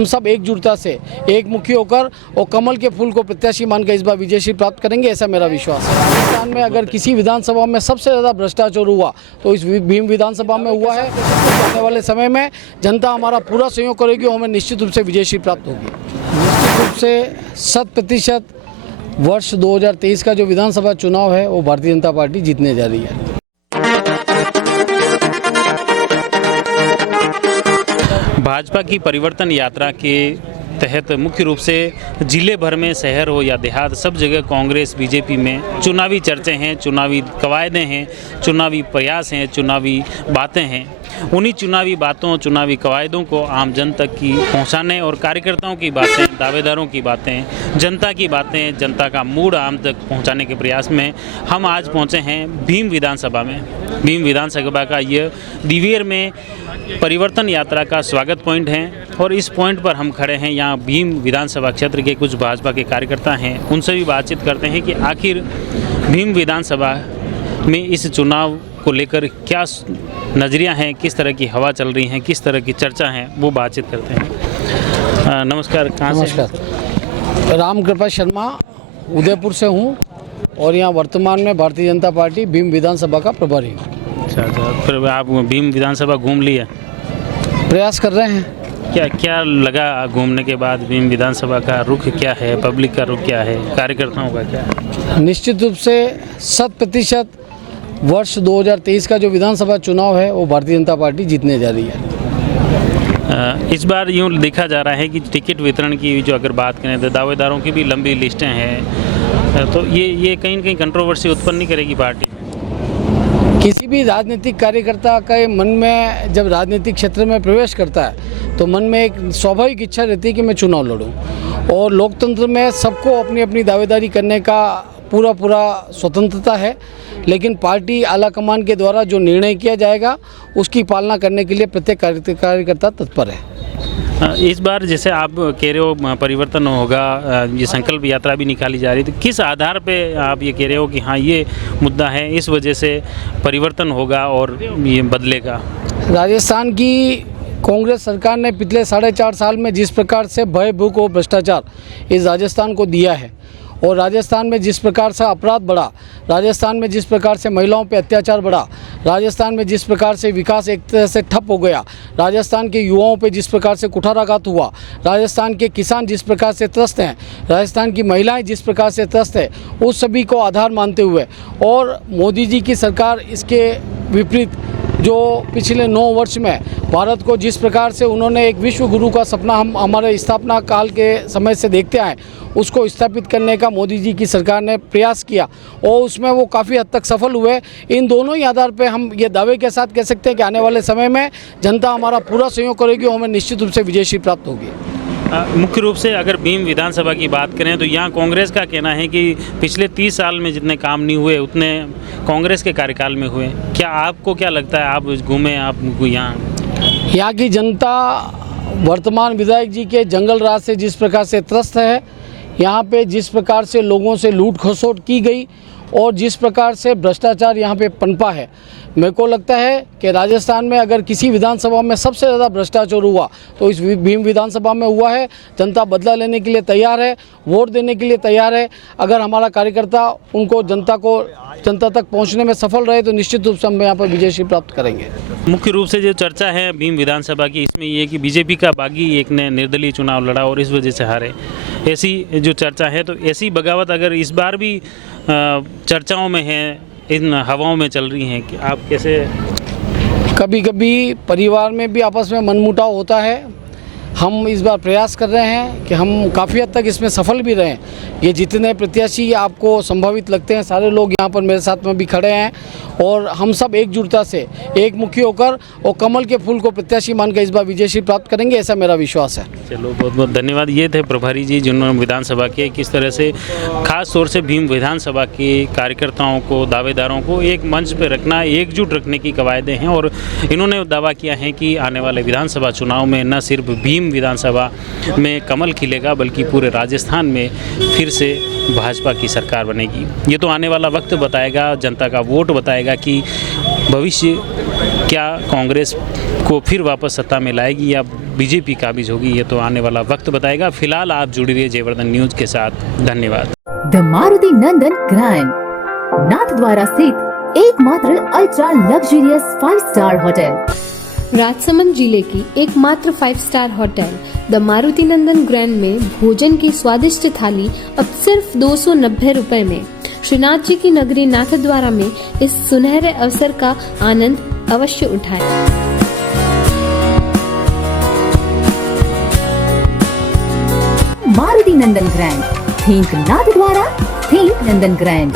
हम सब एकजुटता से एक मुखी होकर और कमल के फूल को प्रत्याशी मानकर इस बार विजयश्री प्राप्त करेंगे, ऐसा मेरा विश्वास है। राजस्थान में अगर किसी विधानसभा में सबसे ज़्यादा भ्रष्टाचार हुआ तो इस भीम विधानसभा में हुआ है। आने वाले समय में जनता हमारा पूरा सहयोग करेगी और हमें निश्चित रूप से विजयश्री प्राप्त होगी। निश्चित रूप से 100% वर्ष 2023 का जो विधानसभा चुनाव है वो भारतीय जनता पार्टी जीतने जा रही है। भाजपा की परिवर्तन यात्रा के तहत मुख्य रूप से जिले भर में, शहर हो या देहात, सब जगह कांग्रेस बीजेपी में चुनावी चर्चे हैं, चुनावी कवायदे हैं, चुनावी प्रयास हैं, चुनावी बातें हैं। उन्हीं चुनावी बातों, चुनावी कवायदों को आम जन तक की पहुंचाने और कार्यकर्ताओं की बातें, दावेदारों की बातें, जनता की बातें, जनता का मूड आम तक पहुंचाने के प्रयास में हम आज पहुंचे हैं भीम विधानसभा में। भीम विधानसभा का यह दिवेर में परिवर्तन यात्रा का स्वागत पॉइंट है और इस पॉइंट पर हम खड़े हैं। यहाँ भीम विधानसभा क्षेत्र के कुछ भाजपा के कार्यकर्ता हैं, उनसे भी बातचीत करते हैं कि आखिर भीम विधानसभा में इस चुनाव को लेकर क्या नज़रिया हैं, किस तरह की हवा चल रही है, किस तरह की चर्चा है, वो बातचीत करते हैं। नमस्कार, कहाँ से? नमस्कार, राम कृपा शर्मा उदयपुर से हूँ और यहाँ वर्तमान में भारतीय जनता पार्टी भीम विधानसभा का प्रभारी हूँ। अच्छा, फिर आप भीम विधानसभा घूम लिए? प्रयास कर रहे हैं। क्या लगा घूमने के बाद? भीम विधानसभा का रुख क्या है, पब्लिक का रुख क्या है, कार्यकर्ताओं का क्या है? निश्चित रूप से 100% वर्ष 2023 का जो विधानसभा चुनाव है वो भारतीय जनता पार्टी जीतने जा रही है। इस बार यूँ देखा जा रहा है कि टिकट वितरण की जो अगर बात करें तो दावेदारों की भी लंबी लिस्टें हैं, तो ये कहीं न कहीं कंट्रोवर्सी उत्पन्न नहीं करेगी पार्टी? किसी भी राजनीतिक कार्यकर्ता के मन में जब राजनीतिक क्षेत्र में प्रवेश करता है तो मन में एक स्वाभाविक इच्छा रहती है कि मैं चुनाव लड़ूं, और लोकतंत्र में सबको अपनी अपनी दावेदारी करने का पूरा स्वतंत्रता है, लेकिन पार्टी आला कमान के द्वारा जो निर्णय किया जाएगा उसकी पालना करने के लिए प्रत्येक कार्यकर्ता तत्पर है। इस बार जैसे आप कह रहे हो परिवर्तन होगा, ये संकल्प यात्रा भी निकाली जा रही थी, किस आधार पे आप ये कह रहे हो कि हाँ ये मुद्दा है, इस वजह से परिवर्तन होगा और ये बदलेगा? राजस्थान की कांग्रेस सरकार ने पिछले 4.5 साल में जिस प्रकार से भय, भूख और भ्रष्टाचार इस राजस्थान को दिया है, और राजस्थान में जिस प्रकार से अपराध बढ़ा, राजस्थान में जिस प्रकार से महिलाओं पे अत्याचार बढ़ा, राजस्थान में जिस प्रकार से विकास एक तरह से ठप हो गया, राजस्थान के युवाओं पे जिस प्रकार से कुठाराघात हुआ, राजस्थान के किसान जिस प्रकार से त्रस्त हैं, राजस्थान की महिलाएं जिस प्रकार से त्रस्त है, उस सभी को आधार मानते हुए और मोदी जी की सरकार इसके विपरीत जो पिछले 9 वर्ष में भारत को जिस प्रकार से उन्होंने एक विश्व गुरु का सपना हम हमारे स्थापना काल के समय से देखते आए, उसको स्थापित करने का मोदी जी की सरकार ने प्रयास किया और उसमें वो काफ़ी हद तक सफल हुए। इन दोनों ही आधार पे हम ये दावे के साथ कह सकते हैं कि आने वाले समय में जनता हमारा पूरा सहयोग करेगी और हमें निश्चित रूप से विजयश्री प्राप्त होगी। मुख्य रूप से अगर भीम विधानसभा की बात करें तो यहाँ कांग्रेस का कहना है कि पिछले 30 साल में जितने काम नहीं हुए उतने कांग्रेस के कार्यकाल में हुए। क्या आपको क्या लगता है, आप घूमे, आप यहाँ की जनता वर्तमान विधायक जी के जंगल राज से जिस प्रकार से त्रस्त है, यहाँ पे जिस प्रकार से लोगों से लूट खसोट की गई और जिस प्रकार से भ्रष्टाचार यहाँ पे पनपा है, मेरे को लगता है कि राजस्थान में अगर किसी विधानसभा में सबसे ज़्यादा भ्रष्टाचार हुआ तो इस भीम विधानसभा में हुआ है। जनता बदला लेने के लिए तैयार है, वोट देने के लिए तैयार है। अगर हमारा कार्यकर्ता उनको जनता तक पहुंचने में सफल रहे तो निश्चित रूप से हम यहाँ पर विजयश्री प्राप्त करेंगे। मुख्य रूप से जो चर्चा है भीम विधानसभा की, इसमें ये कि बीजेपी का बागी एक ने निर्दलीय चुनाव लड़ा और इस वजह से हारे, ऐसी जो चर्चा है, तो ऐसी बगावत अगर इस बार भी चर्चाओं में है, इन हवाओं में चल रही हैं, कि आप कैसे? कभी कभी परिवार में भी आपस में मनमुटाव होता है। हम इस बार प्रयास कर रहे हैं कि हम काफ़ी हद तक इसमें सफल भी रहें। ये जितने प्रत्याशी आपको संभावित लगते हैं सारे लोग यहाँ पर मेरे साथ में भी खड़े हैं और हम सब एकजुटता से एक मुखी होकर और कमल के फूल को प्रत्याशी मानकर इस बार विजयश्री प्राप्त करेंगे, ऐसा मेरा विश्वास है। चलो, बहुत बहुत धन्यवाद। ये थे प्रभारी जी जिन्होंने विधानसभा के किस तरह से खास तौर से भीम विधानसभा के कार्यकर्ताओं को, दावेदारों को एक मंच पर रखना, एकजुट रखने की कवायदें हैं और इन्होंने दावा किया है कि आने वाले विधानसभा चुनाव में न सिर्फ भीम विधानसभा में कमल खिलेगा बल्कि पूरे राजस्थान में फिर से भाजपा की सरकार बनेगी। ये तो आने वाला वक्त बताएगा, जनता का वोट बताएगा कि भविष्य क्या कांग्रेस को फिर वापस सत्ता में लाएगी या बीजेपी काबिज होगी, ये तो आने वाला वक्त बताएगा। फिलहाल आप जुड़ी रहिए जयवर्धन न्यूज के साथ। धन्यवाद। The Maruti Nandan grand, Nathdwara स्थित एकमात्र ultra luxurious 5 star hotel. Rajsamand जिले की एकमात्र 5 star hotel the Maruti Nandan grand में भोजन की स्वादिष्ट थाली अब सिर्फ 290 रुपए में। श्रीनाथ जी की नगरी नाथद्वारा में इस सुनहरे अवसर का आनंद अवश्य उठाएं। मारुति नंदन ग्रैंड, थिंक नाथद्वारा, थिंक नंदन ग्रैंड।